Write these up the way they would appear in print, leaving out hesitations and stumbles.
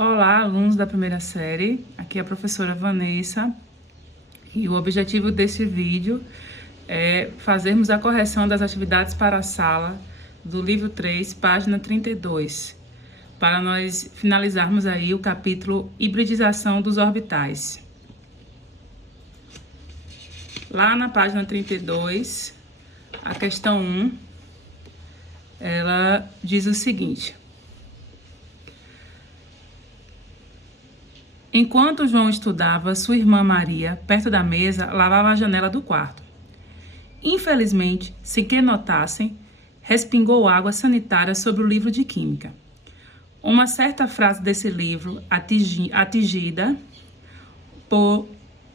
Olá, alunos da primeira série, aqui é a professora Vanessa e o objetivo desse vídeo é fazermos a correção das atividades para a sala do livro 3, página 32, para nós finalizarmos aí o capítulo Hibridização dos orbitais. Lá na página 32, a questão 1, ela diz o seguinte: enquanto João estudava, sua irmã Maria, perto da mesa, lavava a janela do quarto. Infelizmente, sem que notassem, respingou água sanitária sobre o livro de química. Uma certa frase desse livro, atingida por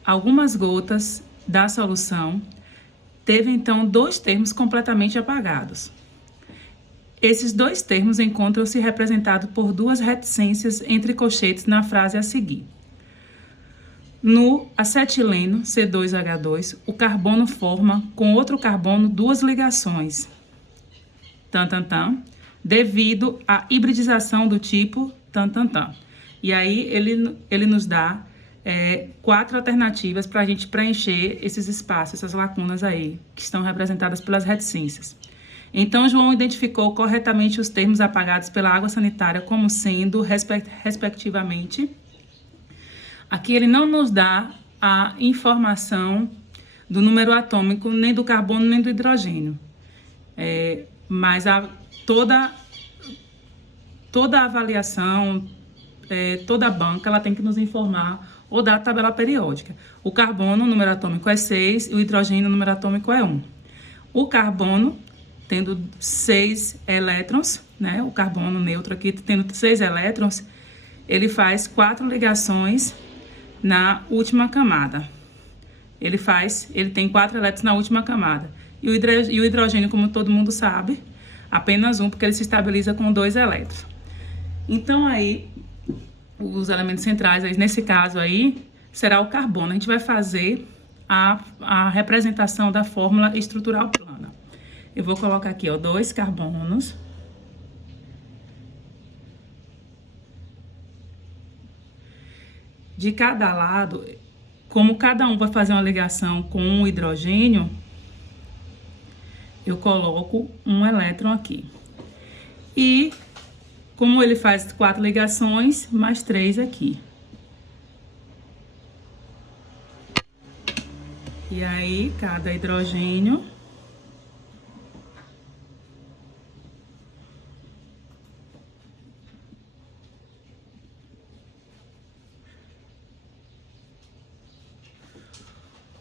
algumas gotas da solução, teve então dois termos completamente apagados. Esses dois termos encontram-se representados por duas reticências entre colchetes na frase a seguir. No acetileno, C2H2, o carbono forma com outro carbono duas ligações, devido à hibridização do tipo E aí ele nos dá quatro alternativas para a gente preencher esses espaços, essas lacunas aí, que estão representadas pelas reticências. Então, João identificou corretamente os termos apagados pela água sanitária como sendo, respectivamente. Aqui ele não nos dá a informação do número atômico, nem do carbono, nem do hidrogênio. Mas toda a avaliação, toda a banca, ela tem que nos informar ou dar a tabela periódica. O carbono, o número atômico é 6, e o hidrogênio, o número atômico é 1. O carbono, tendo 6 elétrons, né? O carbono neutro aqui, tendo 6 elétrons, ele faz 4 ligações na última camada. Ele tem 4 elétrons na última camada. E o hidrogênio, como todo mundo sabe, apenas 1, porque ele se estabiliza com 2 elétrons. Então, aí, os elementos centrais, aí, nesse caso aí, será o carbono. A gente vai fazer a representação da fórmula estrutural plana. Eu vou colocar aqui, 2 carbonos. De cada lado, como cada um vai fazer uma ligação com um hidrogênio, eu coloco um elétron aqui. E como ele faz 4 ligações, mais 3 aqui. E aí, cada hidrogênio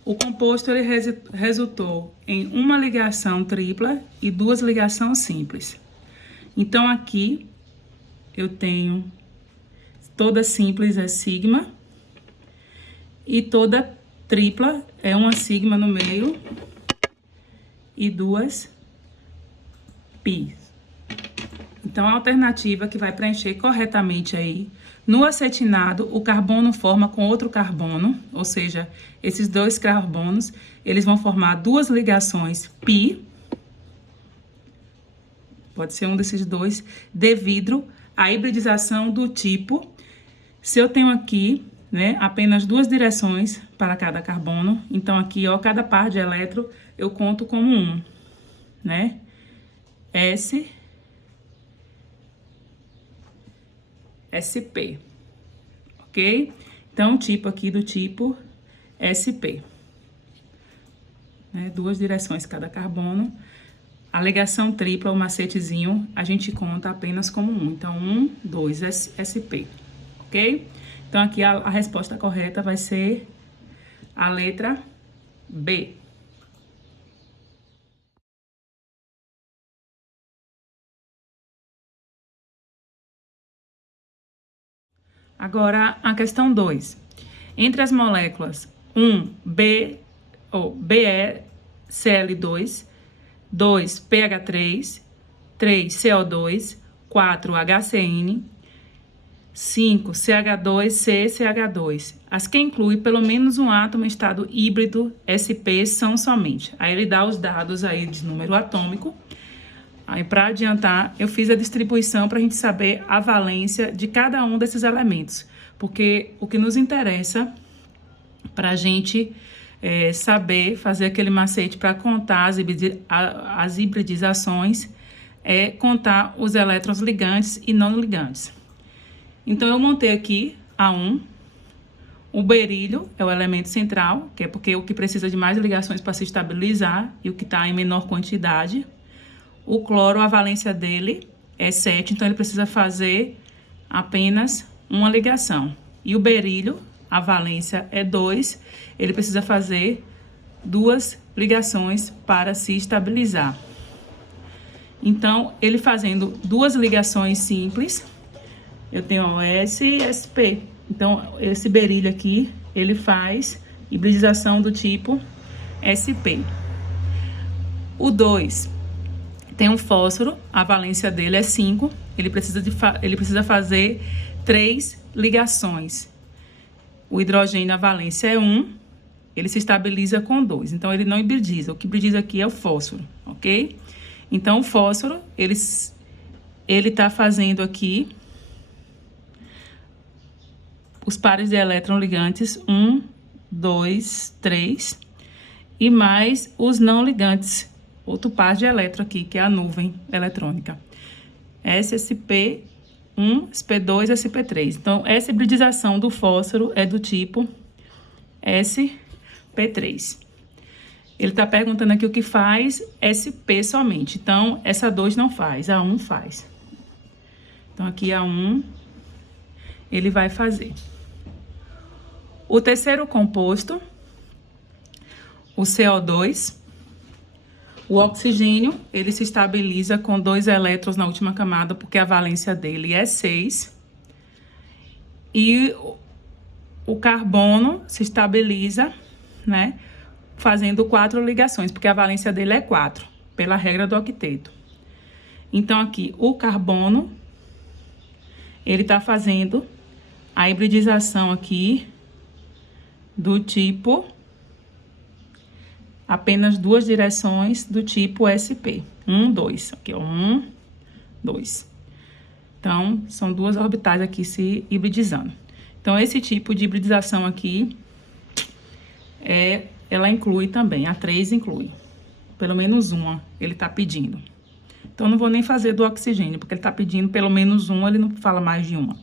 o composto ele resultou em uma ligação tripla e 2 ligações simples. Então, aqui eu tenho toda simples é sigma e toda tripla é uma sigma no meio e 2 pi. Então, a alternativa que vai preencher corretamente aí, no acetinado, o carbono forma com outro carbono, ou seja, esses 2 carbonos, eles vão formar 2 ligações pi, pode ser um desses 2, devido à hibridização do tipo. Se eu tenho aqui, né, apenas 2 direções para cada carbono, então aqui, cada par de elétron eu conto como 1, né? SP, ok? Então, tipo aqui do tipo SP, né? 2 direções cada carbono. A ligação tripla, o macetezinho, a gente conta apenas como 1. Então, 1, 2, SP, ok? Então, aqui a resposta correta vai ser a letra B. Agora, a questão 2. Entre as moléculas BeCl2, 2 PH3, 3 CO2, 4 HCN, 5 CH2, CH2. As que incluem pelo menos um átomo em estado híbrido SP são somente. Aí ele dá os dados aí de número atômico. Aí, para adiantar, eu fiz a distribuição para a gente saber a valência de cada um desses elementos. Porque o que nos interessa para a gente saber fazer aquele macete para contar as hibridizações é contar os elétrons ligantes e não ligantes. Então, eu montei aqui A1. O berílio é o elemento central, que é porque é o que precisa de mais ligações para se estabilizar e o que está em menor quantidade. O cloro, a valência dele é 7, então ele precisa fazer apenas uma ligação. E o berílio, a valência é 2, ele precisa fazer 2 ligações para se estabilizar. Então, ele fazendo 2 ligações simples, eu tenho S e SP. Então, esse berílio aqui, ele faz hibridização do tipo SP. O 2 tem um fósforo, a valência dele é 5, ele precisa fazer 3 ligações. O hidrogênio, a valência é 1, ele se estabiliza com 2, então ele não hibridiza. O que hibridiza aqui é o fósforo, ok? Então, o fósforo, ele está fazendo aqui os pares de elétron ligantes 1, 2, 3 e mais os não ligantes, outro par de elétron aqui, que é a nuvem eletrônica. SSP1, SP2, SP3. Então, essa hibridização do fósforo é do tipo SP3. Ele está perguntando aqui o que faz SP somente. Então, essa 2 não faz, a 1 faz. Então, aqui a 1, ele vai fazer. O terceiro composto, o CO2, o oxigênio, ele se estabiliza com 2 elétrons na última camada, porque a valência dele é 6. E o carbono se estabiliza, né, fazendo 4 ligações, porque a valência dele é 4, pela regra do octeto. Então, aqui, o carbono, ele está fazendo a hibridização aqui do tipo apenas 2 direções do tipo SP. 1, 2. Aqui, ó. 1, 2. Então, são 2 orbitais aqui se hibridizando. Então, esse tipo de hibridização aqui, ela inclui também, a 3 inclui. Pelo menos uma ele está pedindo. Então, não vou nem fazer do oxigênio, porque ele está pedindo pelo menos uma, ele não fala mais de uma.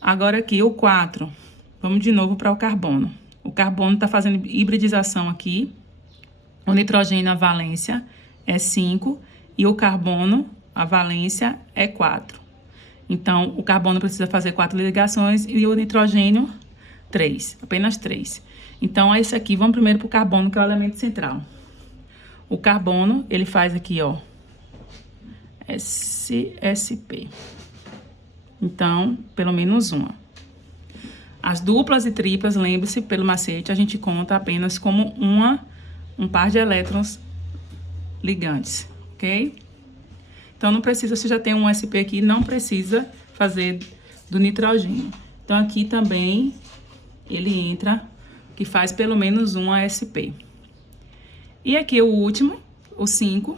Agora aqui, o 4. Vamos de novo para o carbono. O carbono está fazendo hibridização aqui. O nitrogênio, a valência é 5. E o carbono, a valência é 4. Então, o carbono precisa fazer 4 ligações e o nitrogênio, 3. Apenas 3. Então, esse aqui, vamos primeiro para o carbono, que é o elemento central. O carbono, ele faz aqui, ó, SSP. Então, pelo menos uma. As duplas e triplas, lembre-se, pelo macete, a gente conta apenas como um par de elétrons ligantes, ok? Então, não precisa, se já tem um SP aqui, não precisa fazer do nitrogênio. Então, aqui também, ele entra, que faz pelo menos um SP. E aqui o último, o 5.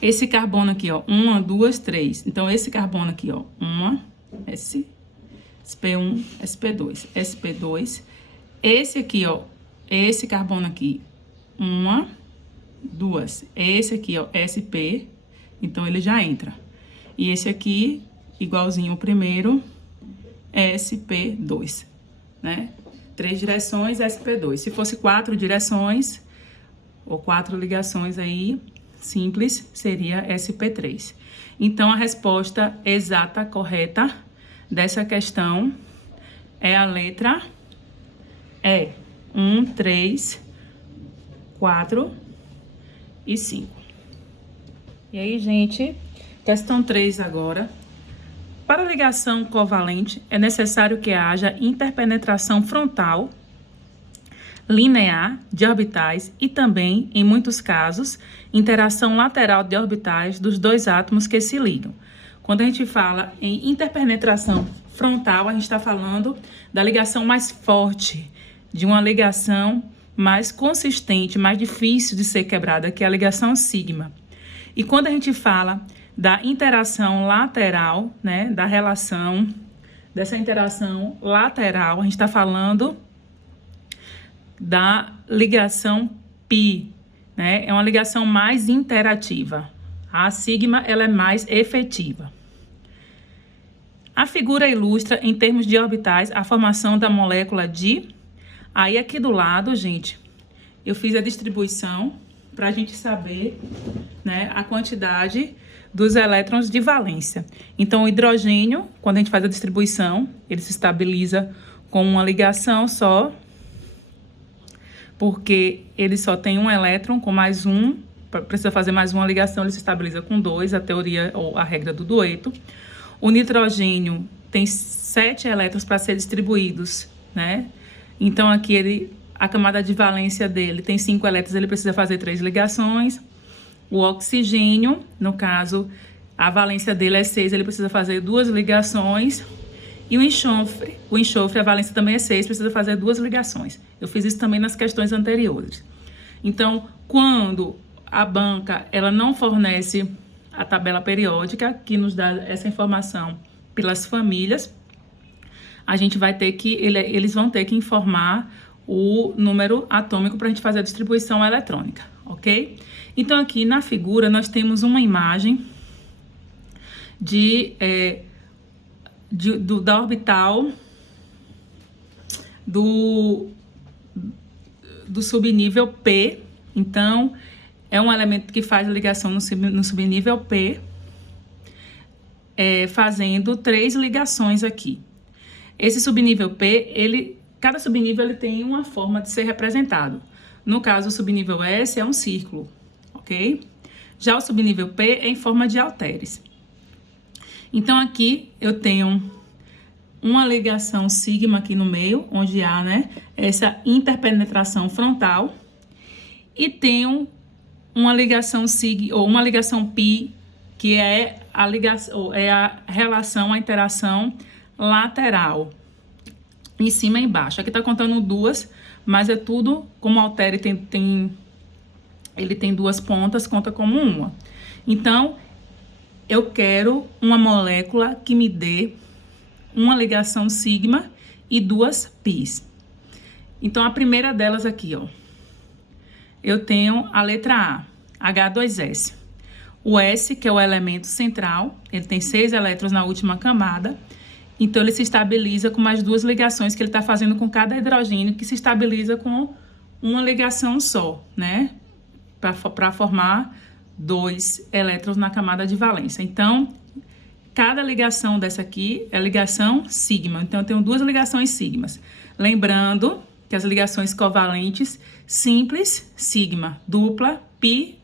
Esse carbono aqui, ó, 1, 2, 3. Então, esse carbono aqui, ó, 1, SP1, SP2, SP2. Esse aqui, ó, esse carbono aqui, 1, 2. Esse aqui, ó, SP, então ele já entra. E esse aqui, igualzinho ao primeiro, SP2, né? 3 direções, SP2. Se fosse 4 direções, ou 4 ligações aí, simples, seria SP3. Então, a resposta exata, correta dessa questão é a letra E. 1, 3, 4 e 5. E aí, gente, questão 3 agora. Para a ligação covalente, é necessário que haja interpenetração frontal linear de orbitais e também, em muitos casos, interação lateral de orbitais dos 2 átomos que se ligam. Quando a gente fala em interpenetração frontal, a gente está falando da ligação mais forte, de uma ligação mais consistente, mais difícil de ser quebrada, que é a ligação sigma. E quando a gente fala da interação lateral, né, da relação, dessa interação lateral, a gente está falando da ligação π, né? É uma ligação mais interativa. A sigma, ela é mais efetiva. A figura ilustra, em termos de orbitais, a formação da molécula de... Aí, aqui do lado, gente, eu fiz a distribuição para a gente saber, né, a quantidade dos elétrons de valência. Então, o hidrogênio, quando a gente faz a distribuição, ele se estabiliza com uma ligação só, porque ele só tem um elétron com mais um, precisa fazer mais uma ligação, ele se estabiliza com 2, a teoria ou a regra do dueto. O nitrogênio tem 7 elétrons para ser distribuídos, né? Então, aqui a camada de valência dele tem 5 elétrons, ele precisa fazer 3 ligações. O oxigênio, no caso, a valência dele é 6, ele precisa fazer 2 ligações. E o enxofre, a valência também é 6, precisa fazer 2 ligações. Eu fiz isso também nas questões anteriores. Então, quando a banca ela não fornece a tabela periódica, que nos dá essa informação pelas famílias, a gente vai ter que, eles vão ter que informar o número atômico para a gente fazer a distribuição eletrônica, ok? Então, aqui na figura, nós temos uma imagem da orbital do subnível P. Então, é um elemento que faz a ligação no subnível P, fazendo 3 ligações aqui. Esse subnível P, cada subnível ele tem uma forma de ser representado. No caso, o subnível S é um círculo, ok? Já o subnível P é em forma de halteres. Então, aqui eu tenho uma ligação sigma aqui no meio, onde há, né, essa interpenetração frontal, e tenho uma ligação uma ligação π, que é a ligação, a relação, a interação lateral, em cima e embaixo. Aqui tá contando 2, mas é tudo, como o haltere ele tem 2 pontas, conta como uma. Então, eu quero uma molécula que me dê uma ligação sigma e 2 πs. Então, a primeira delas aqui, ó, eu tenho a letra A, H2S. O S, que é o elemento central, ele tem 6 elétrons na última camada, então ele se estabiliza com mais 2 ligações que ele está fazendo com cada hidrogênio, que se estabiliza com uma ligação só, né? Para formar 2 elétrons na camada de valência. Então, cada ligação dessa aqui é ligação sigma. Então, eu tenho 2 ligações sigmas. Lembrando que as ligações covalentes simples, sigma, dupla, π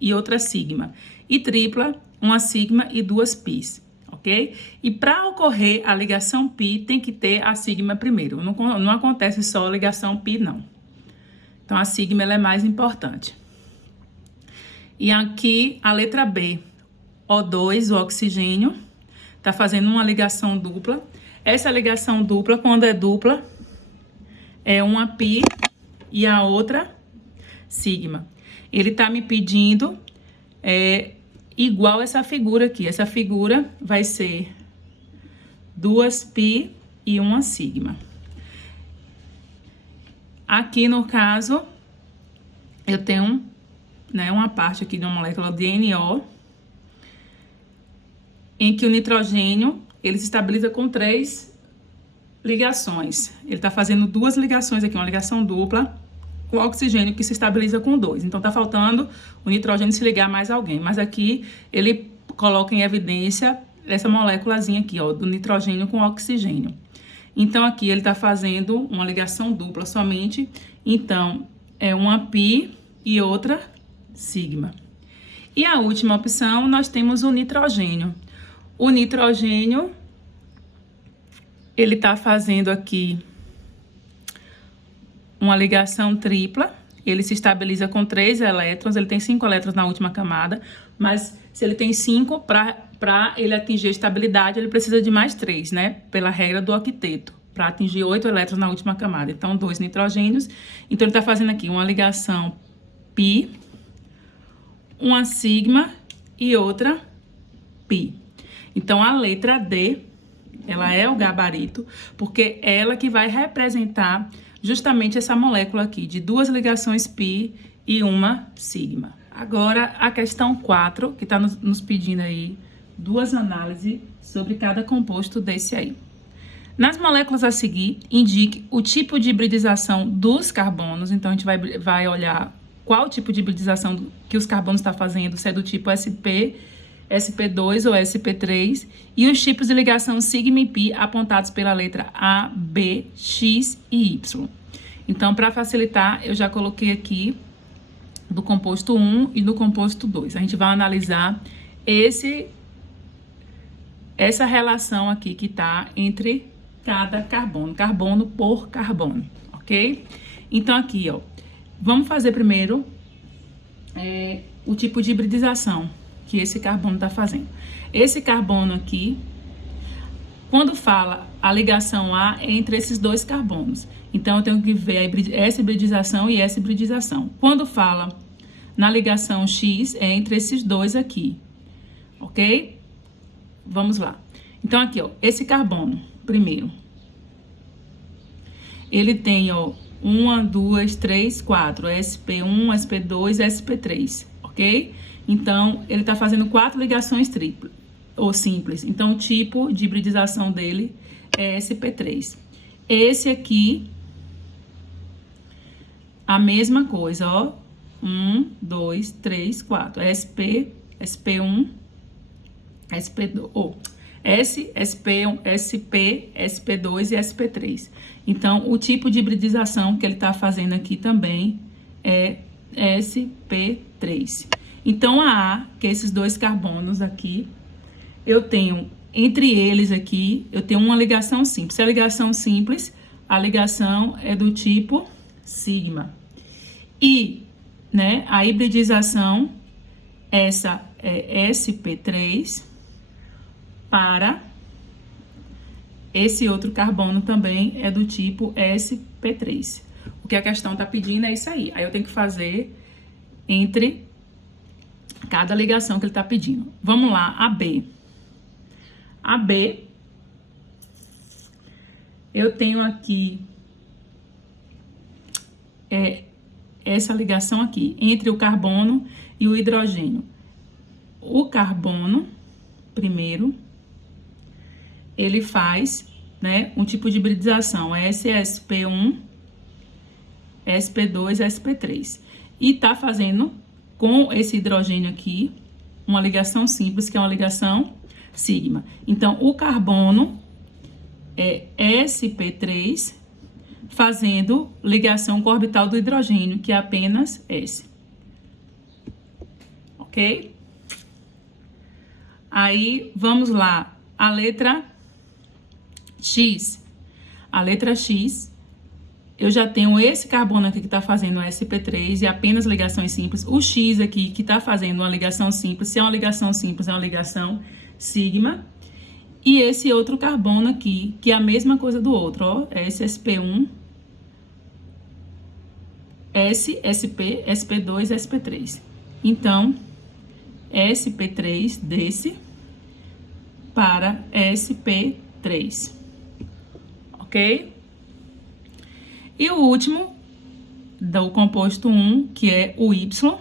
e outra sigma. E tripla, uma sigma e 2 πs, ok? E para ocorrer a ligação π, tem que ter a sigma primeiro. Não acontece só a ligação π, não. Então, a sigma ela é mais importante. E aqui, a letra B, O2, o oxigênio, está fazendo uma ligação dupla. Essa ligação dupla, quando é dupla, é uma π e a outra sigma. Ele está me pedindo igual essa figura aqui. Essa figura vai ser 2 π e uma sigma. Aqui, no caso, eu tenho, né, uma parte aqui de uma molécula de NO, em que o nitrogênio, ele se estabiliza com 3 ligações. Ele está fazendo 2 ligações aqui, uma ligação dupla, com o oxigênio que se estabiliza com 2. Então, está faltando o nitrogênio se ligar a mais alguém. Mas aqui, ele coloca em evidência essa moléculazinha aqui, ó, do nitrogênio com oxigênio. Então, aqui, ele está fazendo uma ligação dupla somente. Então, é uma π e outra sigma. E a última opção, nós temos o nitrogênio. O nitrogênio, ele está fazendo aqui uma ligação tripla. Ele se estabiliza com 3 elétrons, ele tem 5 elétrons na última camada, mas se ele tem 5, para ele atingir a estabilidade, ele precisa de mais 3, né? Pela regra do octeto, para atingir 8 elétrons na última camada. Então, 2 nitrogênios. Então, ele está fazendo aqui uma ligação pi, uma sigma e outra pi. Então, a letra D, ela é o gabarito, porque é ela que vai representar justamente essa molécula aqui, de 2 ligações pi e uma sigma. Agora, a questão 4, que está nos pedindo aí 2 análises sobre cada composto desse aí. Nas moléculas a seguir, indique o tipo de hibridização dos carbonos. Então, a gente vai olhar qual tipo de hibridização que os carbonos estão fazendo, se é do tipo sp, sp2 ou sp3, e os tipos de ligação sigma e pi apontados pela letra A, B, X e Y. Então, para facilitar, eu já coloquei aqui do composto 1 e do composto 2. A gente vai analisar essa relação aqui que está entre cada carbono, carbono por carbono, ok? Então, aqui, ó, vamos fazer primeiro o tipo de hibridização que esse carbono está fazendo. Esse carbono aqui, quando fala a ligação A é entre esses 2 carbonos, então eu tenho que ver essa hibridização e essa hibridização. Quando fala na ligação X, é entre esses 2 aqui, ok? Vamos lá. Então, aqui, ó, esse carbono, primeiro, ele tem, ó, 1, 2, 3, 4, sp1, sp2, sp3, ok? Então, ele tá fazendo 4 ligações triplas, ou simples. Então, o tipo de hibridização dele é sp3. Esse aqui, a mesma coisa, ó, 1, 2, 3, 4, sp, sp1, sp2, SP1, SP, SP2 e SP3. Então, o tipo de hibridização que ele está fazendo aqui também é SP3. Então, a A, que é esses 2 carbonos aqui, eu tenho, entre eles aqui, eu tenho uma ligação simples. Se é ligação simples, a ligação é do tipo sigma. E, né, a hibridização, essa é SP3, para esse outro carbono também é do tipo sp3. O que a questão está pedindo é isso aí. Aí eu tenho que fazer entre cada ligação que ele está pedindo. Vamos lá, a B. A B, eu tenho aqui essa ligação aqui, entre o carbono e o hidrogênio. O carbono, primeiro, ele faz, né, um tipo de hibridização, sp1, sp2, sp3. E tá fazendo com esse hidrogênio aqui uma ligação simples, que é uma ligação sigma. Então, o carbono é sp3 fazendo ligação com o orbital do hidrogênio, que é apenas S. Ok? Aí, vamos lá. A letra X. A letra X, eu já tenho esse carbono aqui que está fazendo sp3 e apenas ligações simples. O X aqui que está fazendo uma ligação simples. Se é uma ligação simples, é uma ligação sigma. E esse outro carbono aqui, que é a mesma coisa do outro, ó. Esse sp1, sp, sp2, sp3. Então, sp3 desse para sp3. Ok? E o último, do composto 1, que é o Y.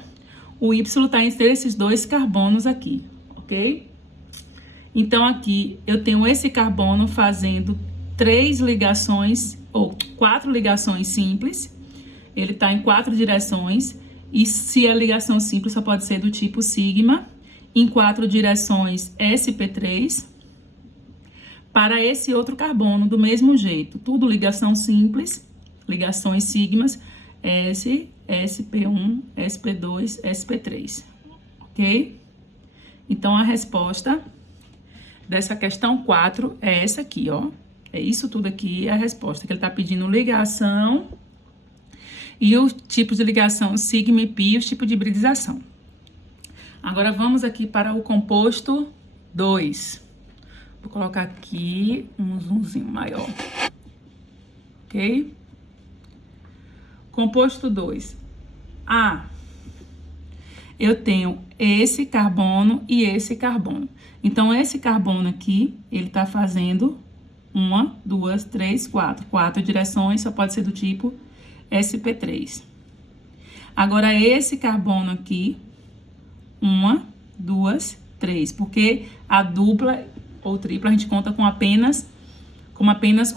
O Y está entre esses 2 carbonos aqui, ok? Então, aqui eu tenho esse carbono fazendo 3 ligações, ou 4 ligações simples. Ele está em 4 direções. E se a ligação simples só pode ser do tipo sigma, em 4 direções sp3. Para esse outro carbono, do mesmo jeito, tudo ligação simples, ligações sigmas, S, sp1, sp2, sp3, ok? Então, a resposta dessa questão 4 é essa aqui, ó. É isso tudo aqui, é a resposta, que ele tá pedindo ligação e os tipos de ligação sigma e pi, os tipos de hibridização. Agora, vamos aqui para o composto 2. Vou colocar aqui um zoomzinho maior. ok? Composto 2. Eu tenho esse carbono e esse carbono. Então, esse carbono aqui, ele tá fazendo 1, 2, 3, 4. 4 direções, só pode ser do tipo sp3. Agora, esse carbono aqui, 1, 2, 3. Porque a dupla ou tripla a gente conta com apenas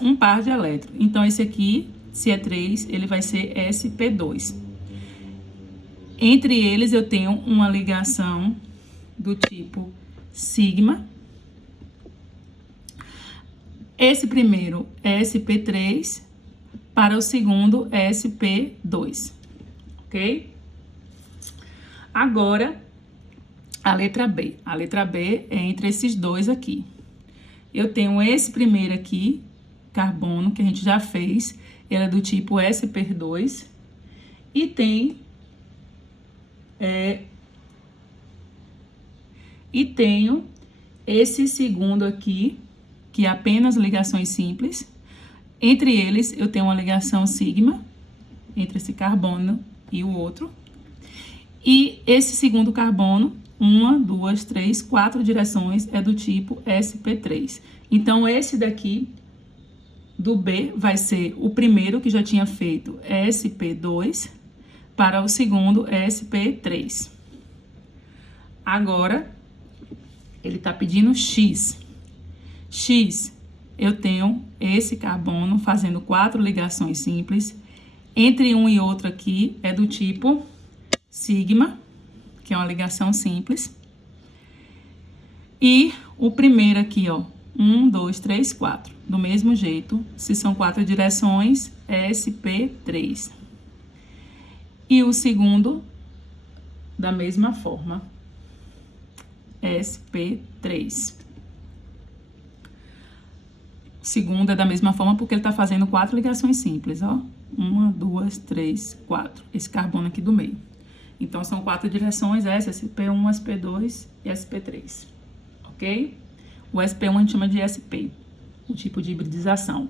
um par de elétrons. Então, esse aqui, se é 3, ele vai ser sp2. Entre eles, eu tenho uma ligação do tipo sigma. Esse primeiro é sp3, para o segundo é sp2, ok? Agora, a letra B. A letra B é entre esses dois aqui. Eu tenho esse primeiro aqui, carbono, que a gente já fez, ele é do tipo sp2, e tem... E tenho esse segundo aqui, que é apenas ligações simples. Entre eles, eu tenho uma ligação sigma, entre esse carbono e o outro. E esse segundo carbono, 1, 2, 3, 4 direções, é do tipo sp3. Então, esse daqui, do B, vai ser o primeiro que já tinha feito sp2, para o segundo sp3. Agora, ele está pedindo X. X, eu tenho esse carbono fazendo 4 ligações simples. Entre um e outro aqui é do tipo sigma, que é uma ligação simples. E o primeiro aqui, ó, 1, 2, 3, 4. Do mesmo jeito, se são 4 direções, é sp3. E o segundo, da mesma forma, sp3. O segundo é da mesma forma porque ele está fazendo 4 ligações simples, ó. 1, 2, 3, 4. Esse carbono aqui do meio. Então, são 4 direções, essa, sp1, sp2 e sp3. Ok? O sp1 a gente chama de sp, o tipo de hibridização.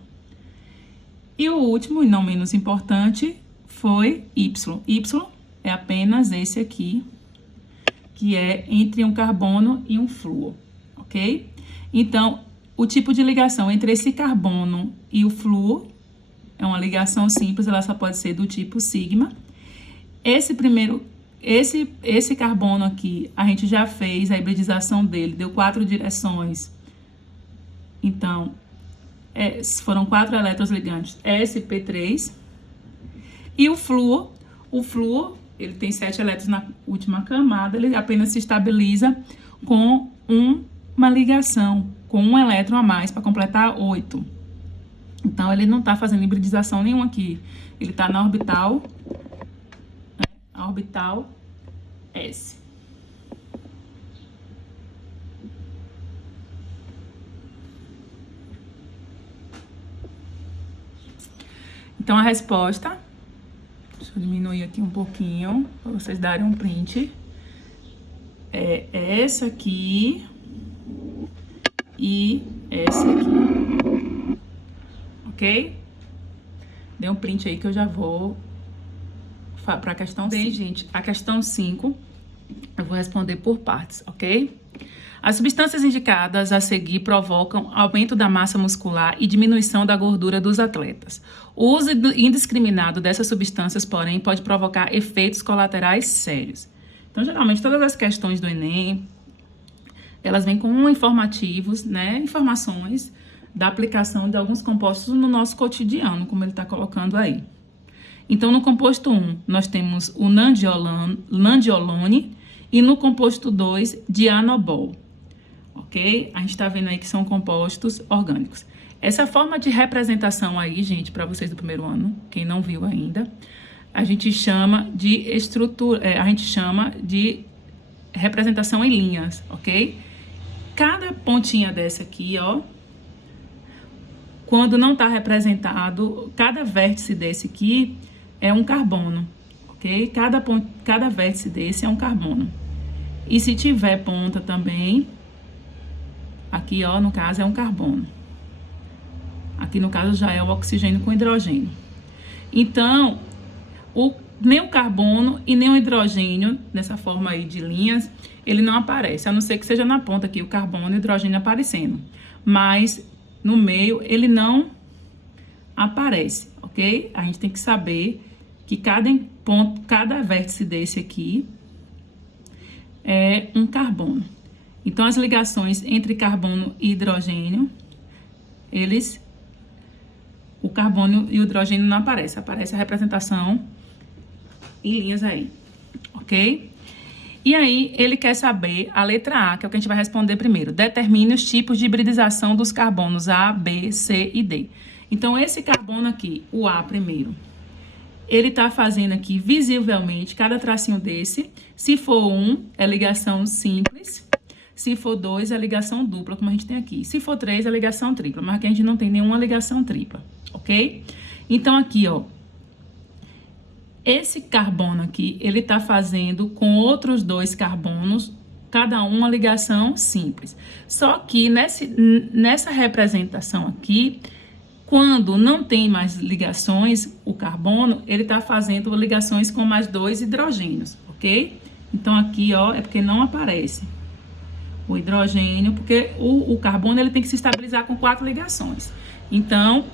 E o último, e não menos importante, foi Y. Y é apenas esse aqui, que é entre um carbono e um flúor, ok? Então, o tipo de ligação entre esse carbono e o flúor é uma ligação simples, ela só pode ser do tipo sigma. Esse carbono aqui, a gente já fez a hibridização dele, deu 4 direções. Então, foram 4 elétrons ligantes, sp3. E o flúor, ele tem 7 elétrons na última camada, ele apenas se estabiliza com uma ligação, com um elétron a mais, para completar 8. Então, ele não está fazendo hibridização nenhuma aqui. Ele está na orbital, a orbital S. Então, a resposta, deixa eu diminuir aqui um pouquinho, para vocês darem um print, é essa aqui e essa aqui, ok? Dê um print aí que eu já vou para a questão 5. Bem, gente, a questão 5, eu vou responder por partes, ok? As substâncias indicadas a seguir provocam aumento da massa muscular e diminuição da gordura dos atletas. O uso indiscriminado dessas substâncias, porém, pode provocar efeitos colaterais sérios. Então, geralmente, todas as questões do Enem, elas vêm com informativos, né? Informações da aplicação de alguns compostos no nosso cotidiano, como ele está colocando aí. Então, no composto 1, nós temos o nandiolone e no composto 2, dianobol. Ok? A gente está vendo aí que são compostos orgânicos. Essa forma de representação aí, gente, para vocês do primeiro ano, quem não viu ainda, a gente chama de representação em linhas, ok? Cada pontinha dessa aqui, ó, quando não está representado, cada vértice desse aqui é um carbono, ok? Cada vértice desse é um carbono. E se tiver ponta também, aqui, ó, no caso, é um carbono. que no caso já é o oxigênio com hidrogênio. Então, nem o carbono e nem o hidrogênio, nessa forma aí de linhas, ele não aparece, a não ser que seja na ponta aqui o carbono e o hidrogênio aparecendo. Mas no meio ele não aparece, ok? A gente tem que saber que cada vértice desse aqui é um carbono. Então, as ligações entre carbono e hidrogênio, o carbono e o hidrogênio não aparecem. Aparece a representação em linhas aí, ok? E aí, ele quer saber a letra A, que é o que a gente vai responder primeiro. Determine os tipos de hibridização dos carbonos A, B, C e D. Então, esse carbono aqui, o A primeiro, ele tá fazendo aqui visivelmente cada tracinho desse. Se for 1, é ligação simples. Se for 2, é ligação dupla, como a gente tem aqui. Se for 3, é ligação tripla, mas aqui a gente não tem nenhuma ligação tripla, ok? Então, aqui, ó, esse carbono aqui, ele tá fazendo com outros 2 carbonos, cada um uma ligação simples. Só que nessa representação aqui, quando não tem mais ligações, o carbono, ele tá fazendo ligações com mais 2 hidrogênios, ok? Então, aqui, ó, é porque não aparece o hidrogênio, porque o carbono ele tem que se estabilizar com 4 ligações. Então,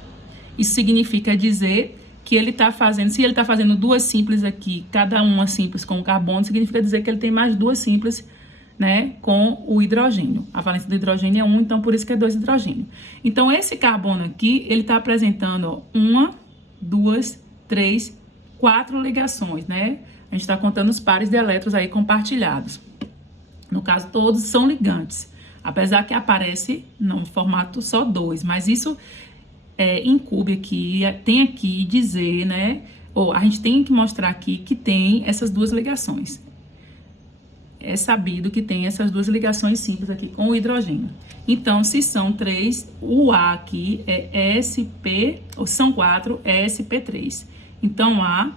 isso significa dizer que ele está fazendo, se ele está fazendo 2 simples aqui, cada uma simples com o carbono, significa dizer que ele tem mais 2 simples, né, com o hidrogênio. A valência do hidrogênio é 1, então por isso que é 2 hidrogênio. Então, esse carbono aqui, ele está apresentando, ó, 1, 2, 3, 4 ligações, né? A gente está contando os pares de elétrons aí compartilhados. No caso, todos são ligantes, apesar que aparece no formato só 2, mas isso incube aqui, tem aqui dizer, né, ou a gente tem que mostrar aqui que tem essas 2 ligações. É sabido que tem essas 2 ligações simples aqui com o hidrogênio. Então, se são 3, o A aqui é SP, ou são 4, é SP3. Então, a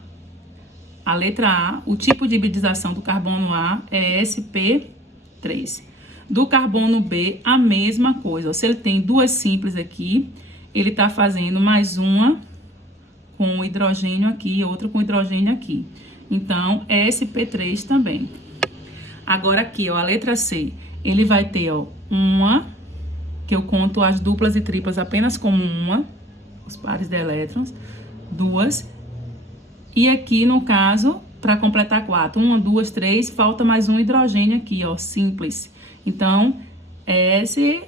letra A, o tipo de hibridização do carbono A é SP3. Do carbono B, a mesma coisa. Se ele tem 2 simples aqui, ele está fazendo mais uma com o hidrogênio aqui e outra com hidrogênio aqui. Então, é SP3 também. Agora aqui, ó, a letra C, ele vai ter, ó, uma, que eu conto as duplas e triplas apenas como uma, os pares de elétrons, 2, e aqui, no caso, para completar 4, 1, 2, 3, falta mais um hidrogênio aqui, ó, simples. Então, SP,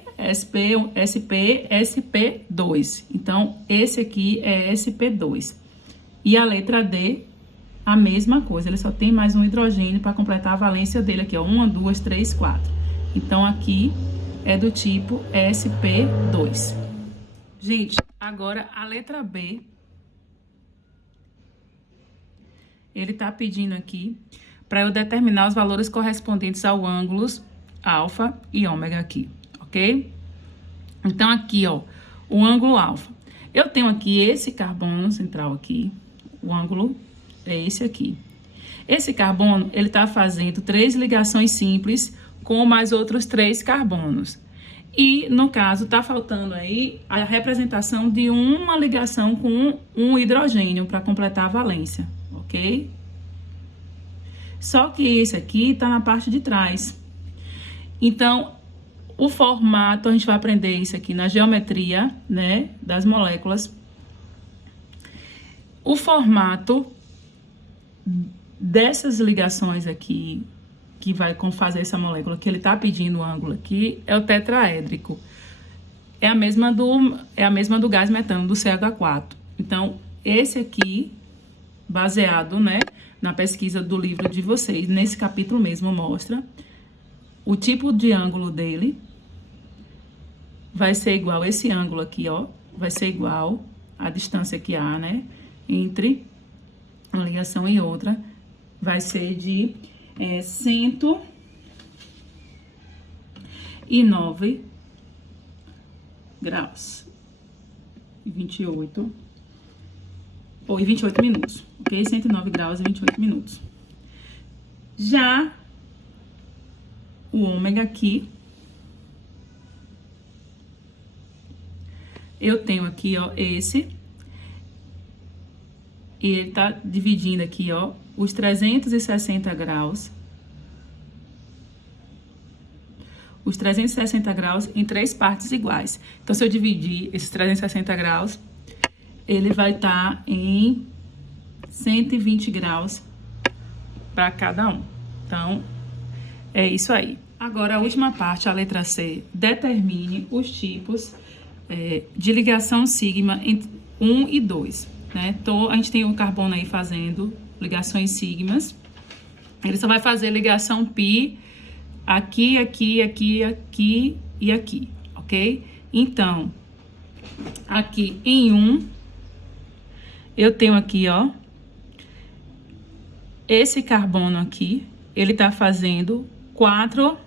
SP2. Então, esse aqui é SP2. E a letra D, a mesma coisa, ele só tem mais um hidrogênio para completar a valência dele aqui, ó, 1, 2, 3, 4. Então, aqui é do tipo SP2. Gente, agora a letra B, ele tá pedindo aqui para eu determinar os valores correspondentes ao ângulos alfa e ômega aqui, ok? Então, aqui, ó, o ângulo alfa. Eu tenho aqui esse carbono central aqui, o ângulo é esse aqui. Esse carbono, ele tá fazendo 3 ligações simples com mais outros 3 carbonos. E, no caso, tá faltando aí a representação de uma ligação com um hidrogênio para completar a valência, ok? Só que esse aqui tá na parte de trás. Então, o formato, a gente vai aprender isso aqui na geometria, né, das moléculas. O formato dessas ligações aqui, que vai fazer essa molécula, que ele tá pedindo o ângulo aqui, é o tetraédrico. É a mesma do gás metano, do CH4. Então, esse aqui, baseado, né, na pesquisa do livro de vocês, nesse capítulo mesmo mostra o tipo de ângulo dele, vai ser igual, esse ângulo aqui, ó, vai ser igual a distância que há, né, entre uma ligação e outra, vai ser de 109 graus e 28 minutos, ok? 109 graus e 28 minutos. Já o ômega aqui eu tenho aqui, ó, esse. E ele tá dividindo aqui, ó, os 360 graus. Os 360 graus em 3 partes iguais. Então, se eu dividir esses 360 graus, ele vai estar em 120 graus para cada um. Então, é isso aí. Agora, a última parte, a letra C. Determine os tipos de ligação sigma entre 1 e 2. Né? Então, a gente tem o carbono aí fazendo ligações sigmas. Ele só vai fazer ligação pi aqui, aqui, aqui, aqui e aqui, ok? Então, aqui em 1, eu tenho aqui, ó, esse carbono aqui, ele tá fazendo 4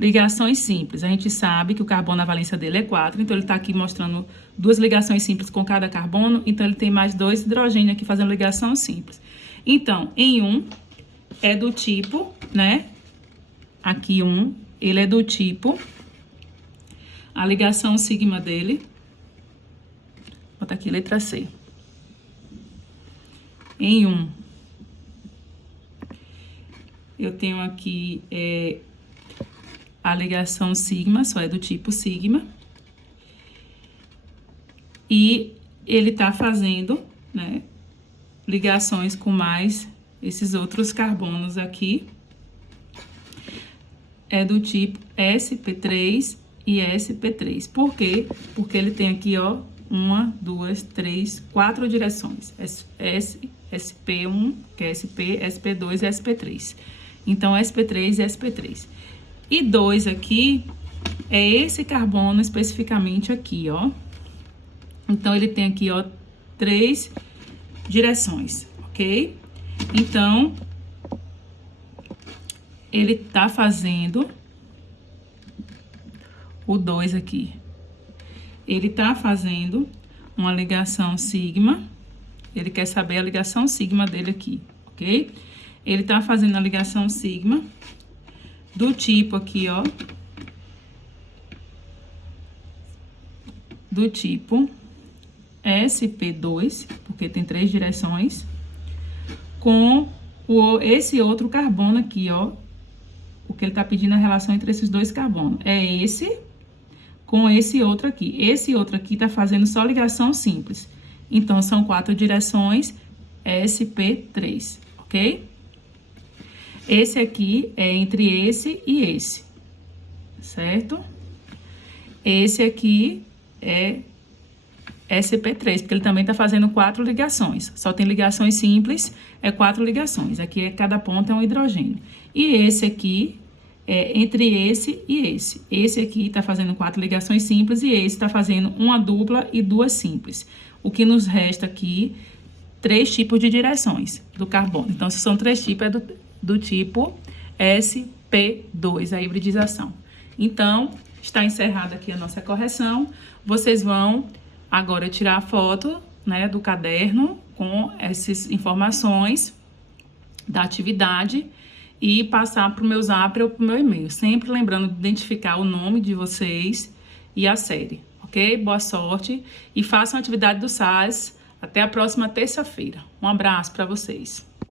ligações simples. A gente sabe que o carbono, a valência dele é 4, então ele tá aqui mostrando 2 ligações simples com cada carbono, então ele tem mais 2 hidrogênios aqui fazendo ligação simples. Então, em 1, é do tipo, né? Aqui 1, ele é do tipo, a ligação sigma dele, vou botar aqui letra C. Em 1, eu tenho aqui a ligação sigma, só é do tipo sigma. E ele tá fazendo, né, ligações com mais esses outros carbonos aqui. É do tipo sp3 e sp3. Por quê? Porque ele tem aqui, ó, 1, 2, 3, 4 direções. SP1, que é SP, SP2 e SP3. Então, SP3 e SP3. E 2 aqui é esse carbono especificamente aqui, ó. Então, ele tem aqui, ó, 3 direções, ok? Então, ele tá fazendo o 2 aqui. Ele tá fazendo uma ligação sigma. Ele quer saber a ligação sigma dele aqui, ok? Ele tá fazendo a ligação sigma do tipo aqui, ó. Do tipo SP2, porque tem 3 direções, com esse outro carbono aqui, ó. O que ele tá pedindo a relação entre esses 2 carbonos. É esse com esse outro aqui. Esse outro aqui tá fazendo só ligação simples. Então, são 4 direções SP3, ok? Esse aqui é entre esse e esse, certo? Esse aqui é SP3, porque ele também tá fazendo 4 ligações. Só tem ligações simples, é 4 ligações. Aqui, cada ponto é um hidrogênio. E esse aqui é entre esse e esse. Esse aqui tá fazendo 4 ligações simples e esse tá fazendo uma dupla e 2 simples. O que nos resta aqui, 3 tipos de direções do carbono. Então, se são 3 tipos, é do tipo sp2, a hibridização. Então, está encerrada aqui a nossa correção. Vocês vão agora tirar a foto, né, do caderno com essas informações da atividade e passar para o meu zap ou para o meu e-mail. Sempre lembrando de identificar o nome de vocês e a série, ok? Boa sorte e façam a atividade do SAS. Até a próxima terça-feira. Um abraço para vocês.